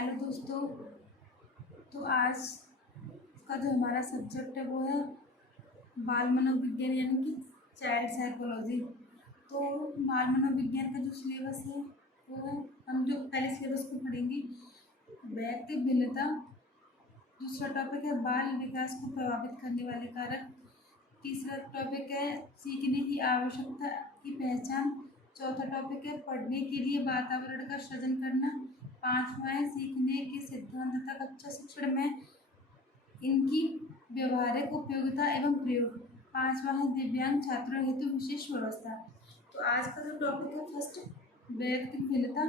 Hello दोस्तों। तो आज का जो हमारा सब्जेक्ट है वो है बाल मनोविज्ञान यानी कि चाइल्ड साइकोलॉजी। तो बाल मनोविज्ञान का जो सिलेबस है वो है, हम जो पहले सिलेबस को पढ़ेंगे, व्यक्ति भिन्नता। दूसरा टॉपिक है बाल विकास को प्रभावित करने वाले कारक। तीसरा टॉपिक है सीखने की आवश्यकता की पहचान। चौथा टॉपिक है पढ़ने के लिए वातावरण का सृजन करना। पांचवा है सीखने के सिद्धांत तथा कक्षा शिक्षण में इनकी व्यवहारिक उपयोगिता एवं प्रयोग। पांचवा है दिव्यांग छात्रों हेतु विशेष व्यवस्था। तो आज का जो टॉपिक है फर्स्ट, वैयक्तिक भिन्नता,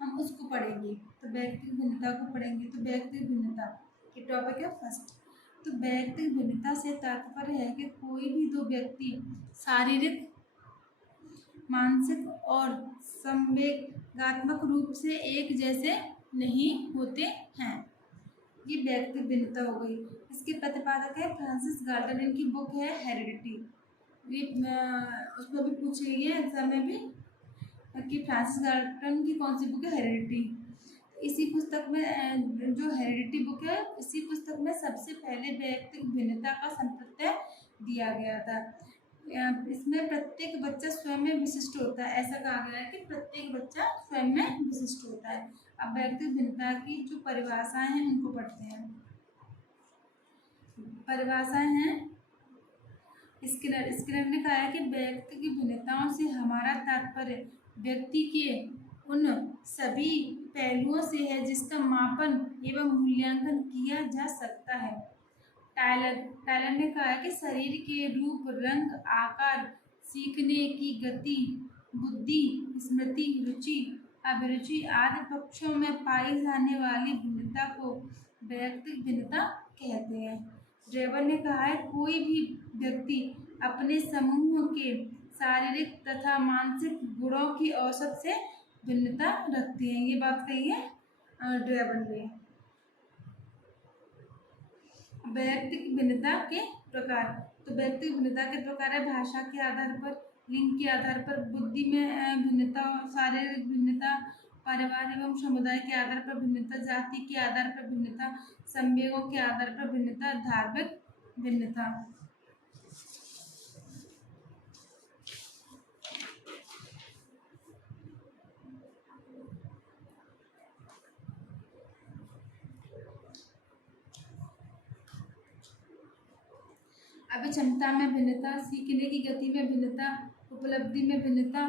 हम उसको पढ़ेंगे। तो वैयक्तिक भिन्नता को पढ़ेंगे। तो वैयक्तिक भिन्नता के टॉपिक है फर्स्ट। तो वैयक्तिक भिन्नता से तात्पर्य है कि कोई भी दो व्यक्ति शारीरिक, मानसिक और संवेगात्मक रूप से एक जैसे नहीं होते हैं। ये व्यक्तिगत भिन्नता हो गई। इसके प्रतिपादक है फ्रांसिस गाल्टन। इनकी बुक है हेरिडिटी। ये उसमें भी पूछ गई है एग्जाम में भी कि फ्रांसिस गाल्टन की कौन सी बुक है, हेरिडिटी। इसी पुस्तक में जो हेरिडिटी बुक है, इसी पुस्तक में सबसे पहले व्यक्तिगत भिन्नता का संप्रत्यय दिया गया था। इसमें प्रत्येक बच्चा स्वयं में विशिष्ट होता है, ऐसा कहा गया है कि प्रत्येक बच्चा स्वयं में विशिष्ट होता है। अब व्यक्तिगत भिन्नता की जो परिभाषाएं हैं उनको पढ़ते हैं। परिभाषाएं हैं स्किनर ने कहा है कि व्यक्ति की भिन्नताओं से हमारा तात्पर्य व्यक्ति के उन सभी पहलुओं से है जिसका मापन एवं मूल्यांकन किया जा सकता है। टायलर ने कहा है कि शरीर के रूप, रंग, आकार, सीखने की गति, बुद्धि, स्मृति, रुचि, अभिरुचि आदि पक्षों में पाई जाने वाली भिन्नता को वैयक्तिक भिन्नता कहते हैं। ड्रेवर ने कहा है कोई भी व्यक्ति अपने समूह के शारीरिक तथा मानसिक गुणों की औसत से भिन्नता रखते हैं। ये बात कही है ड्रेवर ने। वैयक्तिक भिन्नता के प्रकार। तो वैयक्तिक भिन्नता के प्रकार है भाषा के आधार पर, लिंग के आधार पर, बुद्धि में भिन्नता, शारीरिक भिन्नता, परिवार एवं समुदाय के आधार पर भिन्नता, जाति के आधार पर भिन्नता, संवेगों के आधार पर भिन्नता, धार्मिक भिन्नता। अभी क्षमता में भिन्नता, सीखने की गति में भिन्नता, उपलब्धि में भिन्नता,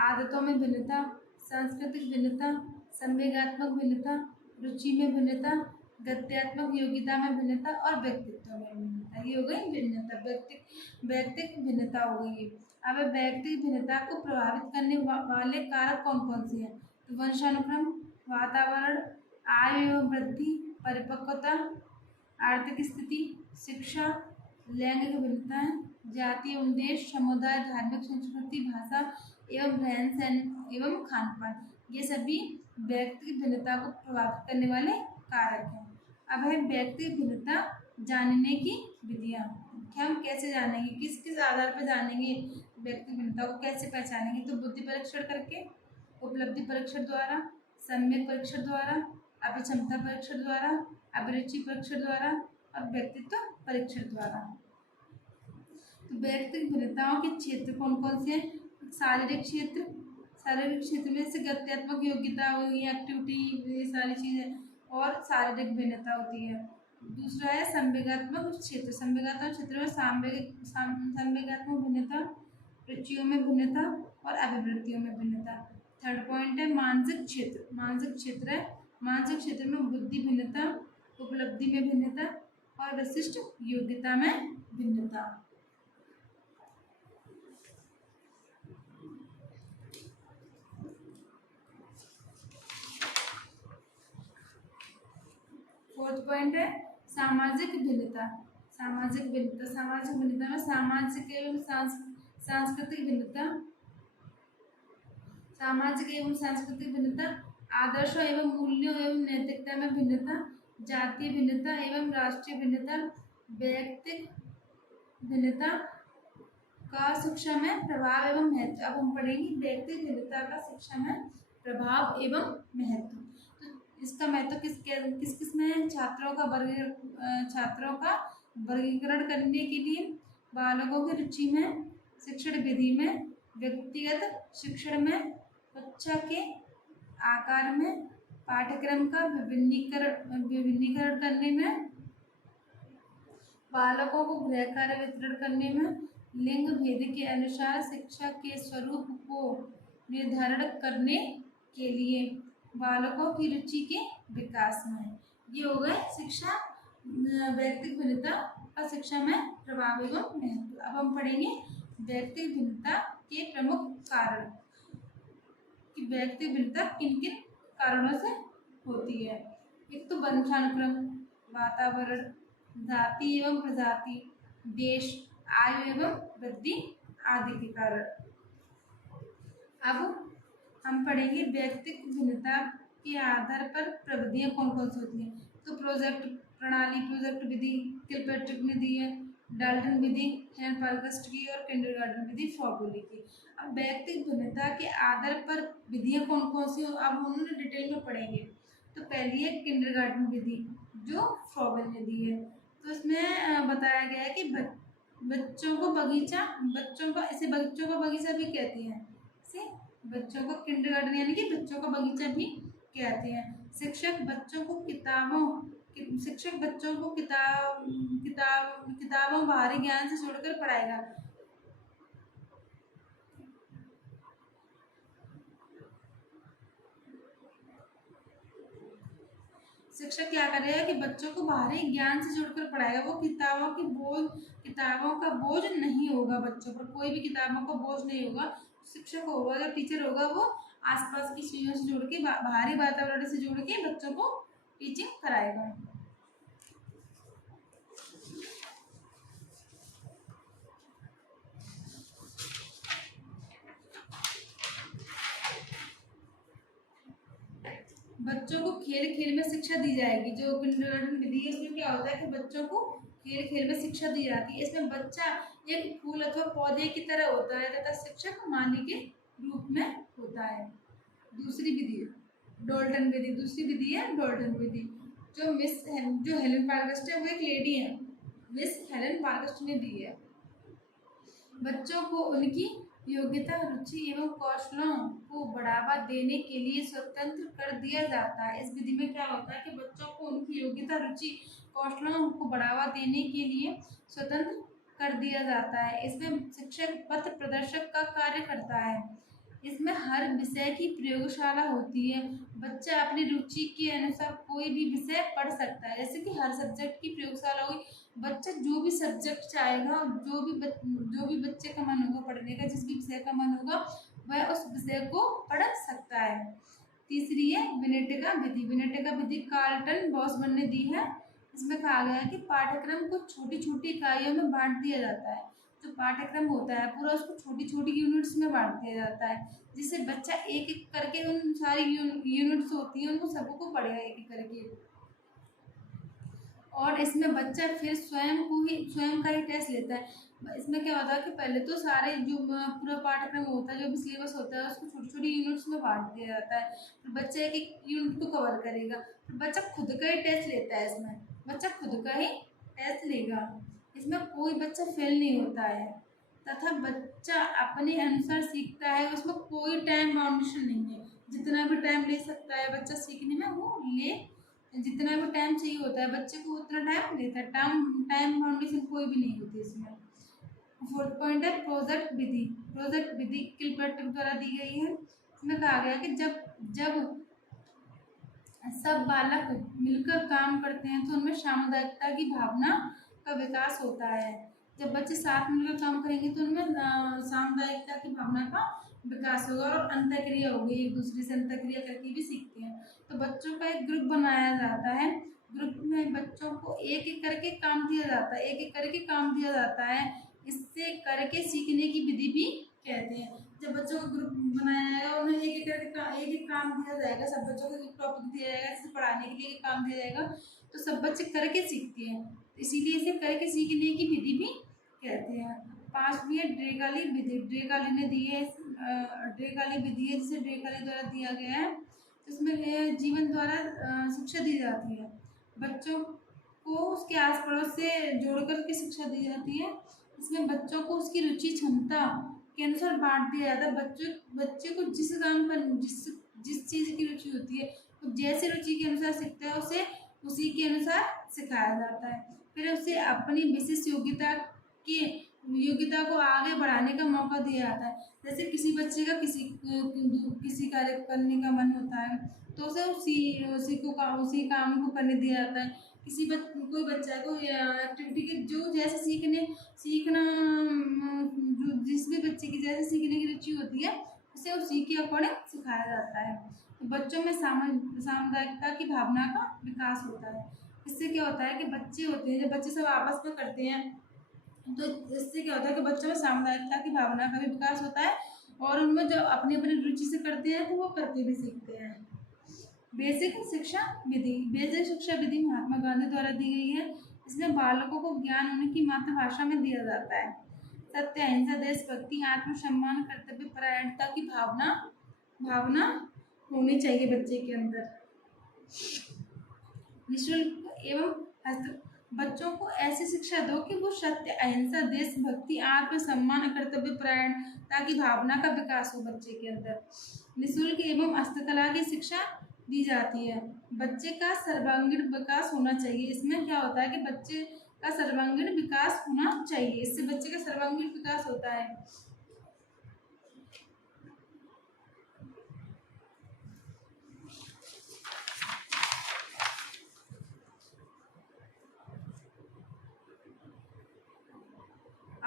आदतों में भिन्नता, सांस्कृतिक भिन्नता, संवेगात्मक भिन्नता, रुचि में भिन्नता, गत्यात्मक योग्यता में भिन्नता और व्यक्तित्व में भिन्नता। ये हो गई भिन्नता, व्यक्तिक भिन्नता हो गई। अब व्यक्तिक भिन्नता को प्रभावित करने वाले कारक कौन कौन से हैं? तो वंशानुक्रम, वातावरण, आयु एवं वृद्धि, परिपक्वता, आर्थिक स्थिति, शिक्षा, लैंगिक भिन्नताएं, जाति एवं देश, समुदाय, धार्मिक संस्कृति, भाषा एवं रहन सहन एवं खान पान, ये सभी व्यक्तिगत भिन्नता को प्रभावित करने वाले कारक हैं। अब है व्यक्तिगत भिन्नता जानने की विधियां कि हम कैसे जानेंगे, किस किस आधार पर जानेंगे, व्यक्तिगत भिन्नता को कैसे पहचानेंगे। तो बुद्धि परीक्षण करके, उपलब्धि परीक्षण द्वारा, सम्यक परीक्षण द्वारा, अभिक्षमता परीक्षण द्वारा, अभिरुचि परीक्षण द्वारा और व्यक्तित्व परीक्षण द्वारा। तो व्यक्तिगत भिन्नताओं के क्षेत्र कौन कौन से हैं? शारीरिक क्षेत्र, शारीरिक क्षेत्र में से गत्यात्मक योग्यता हुई, एक्टिविटी, ये सारी चीजें और शारीरिक भिन्नता होती है। दूसरा है संवेगात्मक क्षेत्र। संवेगात्मक क्षेत्र में संवेगात्मक भिन्नता, रुचियों में भिन्नता और अभिवृत्तियों में भिन्नता। थर्ड पॉइंट है मानसिक क्षेत्र। मानसिक क्षेत्र है, मानसिक क्षेत्र में बुद्धि भिन्नता, उपलब्धि में भिन्नता और विशिष्ट योग्यता में भिन्नता। फोर्थ पॉइंट है सामाजिक भिन्नता। सामाजिक भिन्नता, सामाजिक भिन्नता में सामाजिक एवं सांस्कृतिक भिन्नता, सामाजिक एवं सांस्कृतिक भिन्नता, आदर्शों एवं मूल्यों एवं नैतिकता में भिन्नता, जातीय भिन्नता एवं राष्ट्रीय भिन्नता, व्यक्तिक भिन्नता का शिक्षा में प्रभाव एवं महत्व। अब हम पढ़ेंगे व्यक्तिक भिन्नता का शिक्षा में प्रभाव एवं महत्व। तो इसका महत्व किस किस में है? छात्रों का वर्गीकरण करने के लिए, बालकों की रुचि में, शिक्षण विधि में, व्यक्तिगत शिक्षण में, कक्षा के आकार में, पाठ्यक्रम का विभिन्नीकरण करने में, बालकों को गृह कार्य वितरण करने में, लिंग भेद के अनुसार शिक्षा के स्वरूप को निर्धारण करने के लिए, बालकों की रुचि के विकास में। ये हो गए शिक्षा व्यक्तिगत भिन्नता और शिक्षा में प्रभाव एवं महत्व। अब हम पढ़ेंगे व्यक्तिगत भिन्नता के प्रमुख कारण कि व्यक्तिगत भिन्नता किन किन कारणों से होती है। एक तो वंशानुक्रम, वातावरण, जाति एवं प्रजाति, देश, आयु एवं वृद्धि आदि के कारण। अब हम पढ़ेंगे व्यक्तिगत भिन्नता के आधार पर प्रविधियां कौन कौन सी होती हैं। तो प्रोजेक्ट प्रणाली, प्रोजेक्ट विधि किलपैट्रिक ने दी है, डाल्टन विधि हेलन पार्कस्ट की, और किंडरगार्टन विधि फ्रॉबेली की। अब व्यक्तिगत भिन्नता के आधार पर विधियां कौन कौन सी हो, अब हम उन्हें डिटेल में पढ़ेंगे। तो पहली है किंडरगार्टन विधि जो फ्रॉबेल ने दी है। तो इसमें बताया गया है कि बच्चों को बगीचा, बच्चों का बगीचा भी कहते हैं, इसे बच्चों को किंडरगार्टन यानी कि बच्चों का बगीचा भी कहते हैं। शिक्षक बच्चों को किताबों बाहरी ज्ञान से जोड़कर पढ़ाएगा। शिक्षक क्या करेगा कि बच्चों को बाहरी ज्ञान से जोड़कर पढ़ाएगा। वो किताबों का बोझ नहीं होगा बच्चों पर, कोई भी किताबों का बोझ नहीं होगा। शिक्षक होगा, जो टीचर होगा, वो आसपास की चीज़ों से जोड़ के, बाहरी वातावरण से जोड़ के बच्चों को टीचिंग कराएगा। बच्चों को खेल खेल में शिक्षा दी जाएगी। जो किंडरगार्टन विधि है उसमें क्या होता है कि बच्चों को खेल खेल में शिक्षा दी जाती है। इसमें बच्चा एक फूल अथवा पौधे की तरह होता है तथा शिक्षक माली के रूप में होता है। दूसरी विधि डॉल्टन विधि, दूसरी विधि है डॉल्टन विधि। जो हेलन पार्कस्ट है वो एक लेडी है, मिस हेलन पार्कस्ट ने दी है। बच्चों को उनकी योग्यता, रुचि एवं कौशलों को बढ़ावा देने के लिए स्वतंत्र कर दिया जाता है। इस विधि में क्या होता है कि बच्चों को उनकी योग्यता, रुचि, कौशलों को बढ़ावा देने के लिए स्वतंत्र कर दिया जाता है। इसमें शिक्षक पथ प्रदर्शक का कार्य करता है। इसमें हर विषय की प्रयोगशाला होती है। बच्चा अपनी रुचि के अनुसार कोई भी विषय पढ़ सकता है। जैसे कि हर सब्जेक्ट की प्रयोगशाला होगी, बच्चा जो भी सब्जेक्ट चाहेगा, जो भी बच्चे का मन होगा पढ़ने का, जिस भी विषय का मन होगा वह उस विषय को पढ़ सकता है। तीसरी है विनेटिका विधि। विनेटिका विधि कार्लटन बॉसमैन ने दी है। इसमें कहा गया है कि पाठ्यक्रम को छोटी छोटी इकाइयों में बांट दिया जाता है। जो पाठ्यक्रम होता है पूरा, उसको छोटी छोटी यूनिट्स में बांट दिया जाता है, जिससे बच्चा एक एक करके उन सारी यूनिट्स होती हैं उनको सबको पढ़ेगा एक एक करके। और इसमें बच्चा फिर स्वयं का ही टेस्ट लेता है। इसमें क्या होता है कि पहले तो सारे जो पूरा पाठ्यक्रम होता है, जो भी सिलेबस होता है, उसको छोटी छोटी यूनिट्स में बांट दिया जाता है। फिर बच्चा एक एक यूनिट को कवर करेगा। फिर बच्चा खुद का ही टेस्ट लेता है। इसमें बच्चा खुद का ही टेस्ट लेगा। इसमें कोई बच्चा फेल नहीं होता है तथा बच्चा अपने अनुसार सीखता है। उसमें कोई टाइम बाउंडेशन नहीं है, जितना भी टाइम ले सकता है बच्चा सीखने में, वो ले, जितना भी टाइम चाहिए होता है बच्चे को उतना टाइम लेता है। टाइम बाउंडेशन कोई भी नहीं होती इसमें। फोर्थ पॉइंट है प्रोजेक्ट विधि। प्रोजेक्ट विधि किलपैट्रिक द्वारा दी गई है। इसमें कहा गया कि जब सब बालक मिलकर काम करते हैं तो उनमें सामुदायिकता की भावना का विकास होता है। जब बच्चे साथ मिलकर काम करेंगे तो उनमें सामुदायिकता की भावना का विकास होगा और अंतःक्रिया होगी, एक दूसरे से अंतःक्रिया करके भी सीखते हैं। तो बच्चों का एक ग्रुप बनाया जाता है। ग्रुप में बच्चों को एक एक करके काम दिया जाता है। इससे करके सीखने की विधि भी कहते हैं। जब बच्चों को ग्रुप बनाया जाएगा, उन्हें एक एक काम दिया जाएगा, सब बच्चों को एक टॉपिक दिया जाएगा, जैसे पढ़ाने के लिए एक काम दिया जाएगा, तो सब बच्चे करके सीखते हैं। इसीलिए इसे करके सीखने की विधि भी कहते हैं। पांचवी है ड्रेकाली विधि। ड्रेकाली ने दी है, ड्रेकाली विधि है जिसे ड्रेकाली द्वारा दिया गया है। इसमें जीवन द्वारा शिक्षा दी जाती है। बच्चों को उसके आस पड़ोस से जोड़कर के शिक्षा दी जाती है। इसमें बच्चों को उसकी रुचि क्षमता के अनुसार बांट दिया जाता है। बच्चे को जिस काम पर जिस चीज़ की रुचि होती है वो जैसे रुचि के अनुसार सीखता है उसे उसी के अनुसार सिखाया जाता है। फिर उसे अपनी विशेष योग्यता को आगे बढ़ाने का मौका दिया जाता है। जैसे किसी बच्चे का किसी कार्य करने का मन होता है तो उसे उसी काम को करने दिया जाता है। कोई बच्चा को एक्टिविटी के जो जैसे सीखना जो जिस भी बच्चे की जैसे सीखने की रुचि होती है उसे उसी के अकॉर्डिंग सिखाया जाता है। तो बच्चों में सामुदायिकता की भावना का विकास होता है। इससे क्या होता है कि बच्चे होते हैं, जब बच्चे सब आपस में करते हैं तो इससे क्या होता है कि बच्चों में सामुदायिकता की भावना का भी विकास होता है और उनमें जो अपनी अपनी रुचि से करते हैं तो वो करके भी सीखते हैं। बेसिक शिक्षा विधि महात्मा गांधी द्वारा दी गई है। इसमें बालकों को ज्ञान उनकी मातृभाषा में दिया जाता है। सत्य, अहिंसा, देशभक्ति, आत्मसम्मान, कर्तव्य परायणता की भावना होनी चाहिए बच्चे के अंदर। निःशुल्क एवं बच्चों को ऐसी शिक्षा दो कि वो सत्य, अहिंसा, देशभक्ति, आत्मसम्मान, कर्तव्य परायणता की भावना का विकास हो बच्चे के अंदर। निःशुल्क एवं हस्तकला की शिक्षा दी जाती है। बच्चे का सर्वांगीण विकास होना चाहिए। इसमें क्या होता है कि बच्चे का सर्वांगीण विकास होना चाहिए, इससे बच्चे का सर्वांगीण विकास होता है।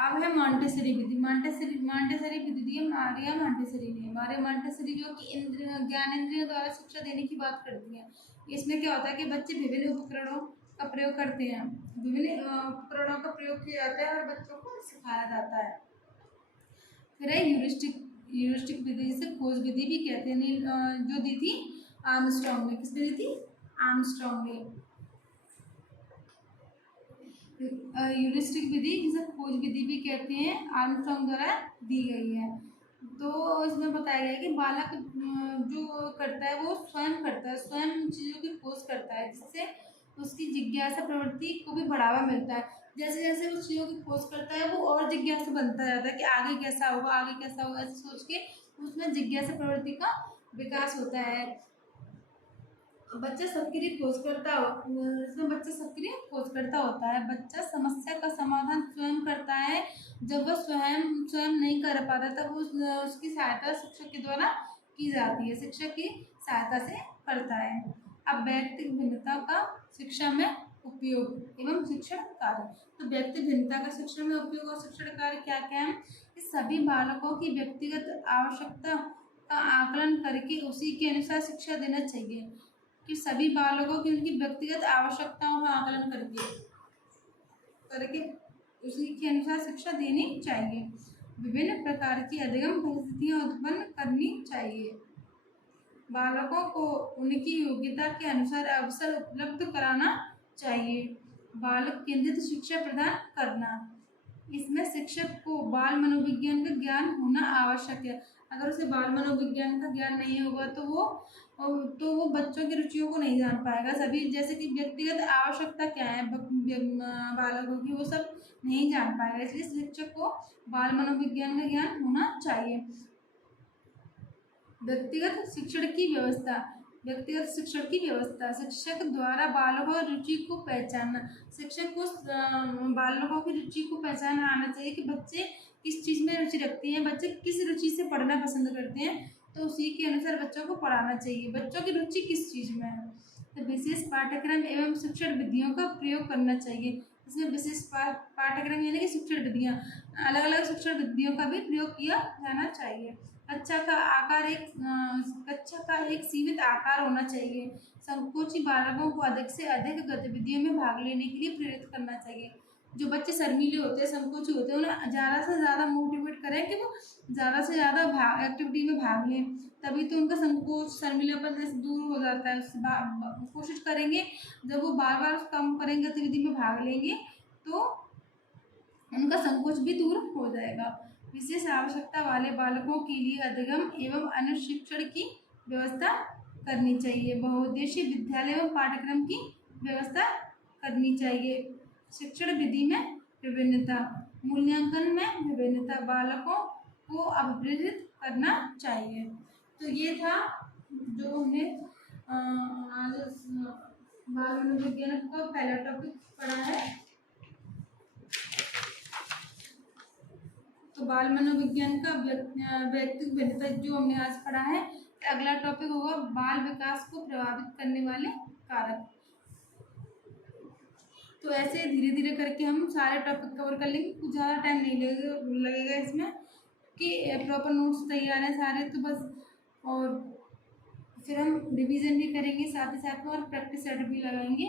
अब है मॉन्टेसरी विधि। मॉन्टेसरी विधि दी है मारिया मॉन्टेसरी ने। मारिया मॉन्टेसरी जो कि ज्ञानेंद्रियों द्वारा शिक्षा देने की बात करती है। इसमें क्या होता है कि बच्चे विभिन्न उपकरणों का प्रयोग करते हैं, विभिन्न उपकरणों का प्रयोग किया जाता है और बच्चों को सिखाया जाता है। फिर है ह्यूरिस्टिक विधि, जिसे खोज विधि भी कहते हैं, जो दी थी आर्मस्ट्रॉन्ग ने। किसने दी थी? आर्मस्ट्रॉन्ग ने। ह्यूरिस्टिक विधि जिसे खोज विधि भी कहते हैं, आर्मस्ट्रॉन्ग द्वारा दी गई है। तो इसमें बताया गया है कि बालक जो करता है वो स्वयं करता है, स्वयं चीज़ों की खोज करता है, जिससे उसकी जिज्ञासा प्रवृत्ति को भी बढ़ावा मिलता है। जैसे जैसे उस चीज़ों की खोज करता है वो और जिज्ञासा बनता जाता है कि आगे कैसा होगा, ऐसे सोच के उसमें जिज्ञासा प्रवृत्ति का विकास होता है। बच्चा सक्रिय खोजकर्ता इसमें बच्चा सक्रिय खोजकर्ता होता है। बच्चा समस्या का समाधान स्वयं करता है। जब वह स्वयं नहीं कर पाता तब उसकी सहायता शिक्षक के द्वारा की जाती है, शिक्षक की सहायता से करता है। अब व्यक्तिगत भिन्नता का शिक्षा में उपयोग एवं शिक्षण कार्य। तो व्यक्ति भिन्नता का शिक्षा में उपयोग और शिक्षण कार्य क्या क्या है? कि सभी बालकों की व्यक्तिगत आवश्यकता का आकलन करके उसी के अनुसार शिक्षा देना चाहिए। कि सभी बालकों की उनकी व्यक्तिगत आवश्यकताओं का आकलन करके उसी के अनुसार शिक्षा देनी चाहिए। विभिन्न प्रकार की अधिगम परिस्थितियाँ उत्पन्न करनी चाहिए। बालकों को उनकी योग्यता के अनुसार अवसर उपलब्ध कराना चाहिए। बालक केंद्रित शिक्षा प्रदान करना। इसमें शिक्षक को बाल मनोविज्ञान का ज्ञान होना आवश्यक है। अगर उसे बाल मनोविज्ञान का ज्ञान नहीं होगा तो वो बच्चों की रुचियों को नहीं जान पाएगा। सभी जैसे कि व्यक्तिगत आवश्यकता क्या है बालकों की, वो सब नहीं जान पाएगा। इसलिए शिक्षक को बाल मनोविज्ञान का ज्ञान होना चाहिए। व्यक्तिगत शिक्षण की व्यवस्था। शिक्षक द्वारा बालकों की रुचि को पहचानना। शिक्षक को बालकों की रुचि को पहचानना आना चाहिए कि बच्चे किस चीज़ में रुचि रखते हैं, बच्चे किस रुचि से पढ़ना पसंद करते हैं, तो उसी के अनुसार बच्चों को पढ़ाना चाहिए। बच्चों की रुचि किस चीज़ में है, तो विशेष पाठ्यक्रम एवं शिक्षण विधियों का प्रयोग करना चाहिए। इसमें विशेष पाठ्यक्रम यानी कि शिक्षण विधियाँ, अलग अलग शिक्षण विधियों का भी प्रयोग किया जाना चाहिए। कक्षा का एक सीमित आकार होना चाहिए। संकोची बालकों को अधिक से अधिक गतिविधियों में भाग लेने के लिए प्रेरित करना चाहिए। जो बच्चे शर्मीले होते हैं, संकोची होते हैं, उन्हें ज़्यादा से ज़्यादा मोटिवेट करें कि वो ज़्यादा से ज़्यादा एक्टिविटी में भाग लें, तभी तो उनका संकोच शर्मीलापन से दूर हो जाता है। उससे कोशिश करेंगे, जब वो बार बार उस काम करेंगे, गतिविधि में भाग लेंगे तो उनका संकोच भी दूर हो जाएगा। विशेष आवश्यकता वाले बालकों के लिए अधिगम एवं अनुशिक्षण की व्यवस्था करनी चाहिए। बहुउद्देशीय विद्यालय एवं पाठ्यक्रम की व्यवस्था करनी चाहिए। शिक्षण विधि में विभिन्नता, मूल्यांकन में विभिन्नता, बालकों को अभिप्रेरित करना चाहिए। तो ये था जो हमने आज बाल मनोविज्ञान का पहला टॉपिक पढ़ा है। तो बाल मनोविज्ञान का व्यक्तित्व भिन्नता जो हमने आज पढ़ा है। अगला टॉपिक होगा बाल विकास को प्रभावित करने वाले कारक। तो ऐसे धीरे धीरे करके हम सारे टॉपिक कवर कर लेंगे, कुछ ज़्यादा टाइम नहीं लगेगा इसमें, कि प्रॉपर नोट्स तैयार हैं सारे, तो बस। और फिर हम रिवीजन भी करेंगे साथ ही साथ में, और प्रैक्टिस सेट भी लगाएंगे।